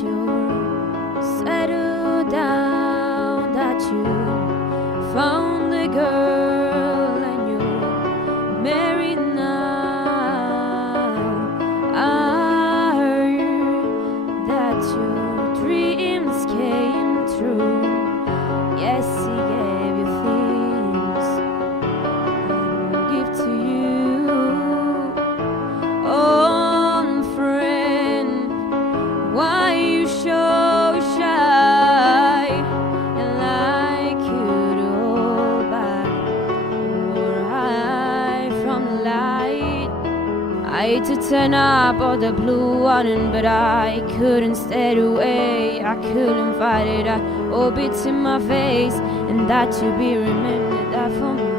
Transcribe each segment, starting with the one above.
you're settled down, that you found a girl and you're married now. I heard that your dreams came true. Yes, he gave you things I give to you. Oh, friend, why you so shy and like you to hold back or hide from the light? I hate to turn up all the blue one, but I couldn't stay away. I couldn't fight it. I hope it's in my face, and that you be remembered that for me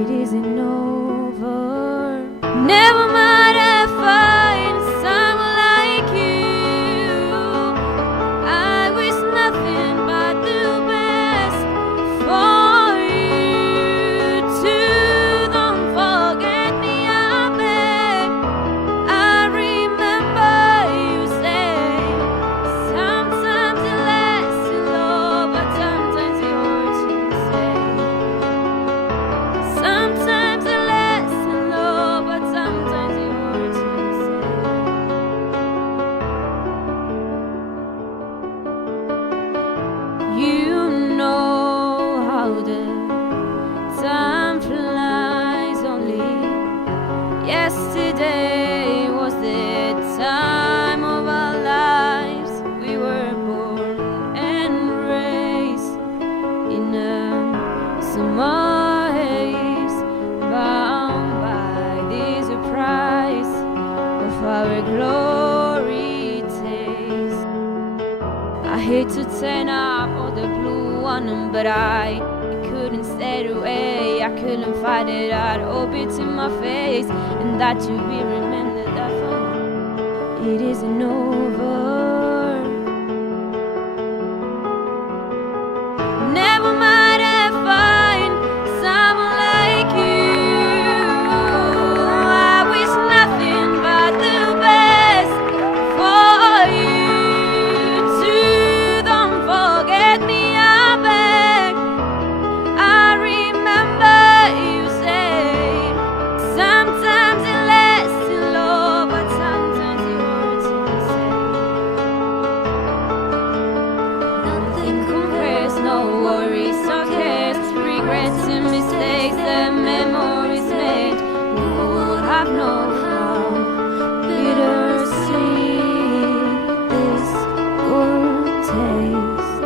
it isn't over. Never mind, I find someone like you. I wish nothing but the best for you too. Don't forget me, I beg. I remember you say sometimes it lasts in love, but sometimes it hurts you say. Sometimes it lasts in love, but sometimes it hurts you say. You know how the time flies. Only yesterday was the time of our lives. We were born and raised in a summer haze, bound by this price of our glory taste. I hate to turn up all the blue one, but I couldn't stay away. I couldn't fight it. I'd hope it's in my face, and that you be remembered that for me it isn't over. Never mind, I find someone like you. I wish nothing but the best for you too. Don't forget me, I beg. I remember you say sometimes it lasts in love, but sometimes it hurts you say. Nothing compares, no worries or cares, regrets and mistakes, the memories made. Who would have known how bittersweet this would taste?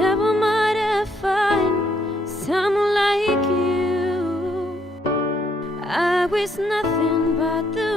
Never mind, I find someone like you. I wish nothing but the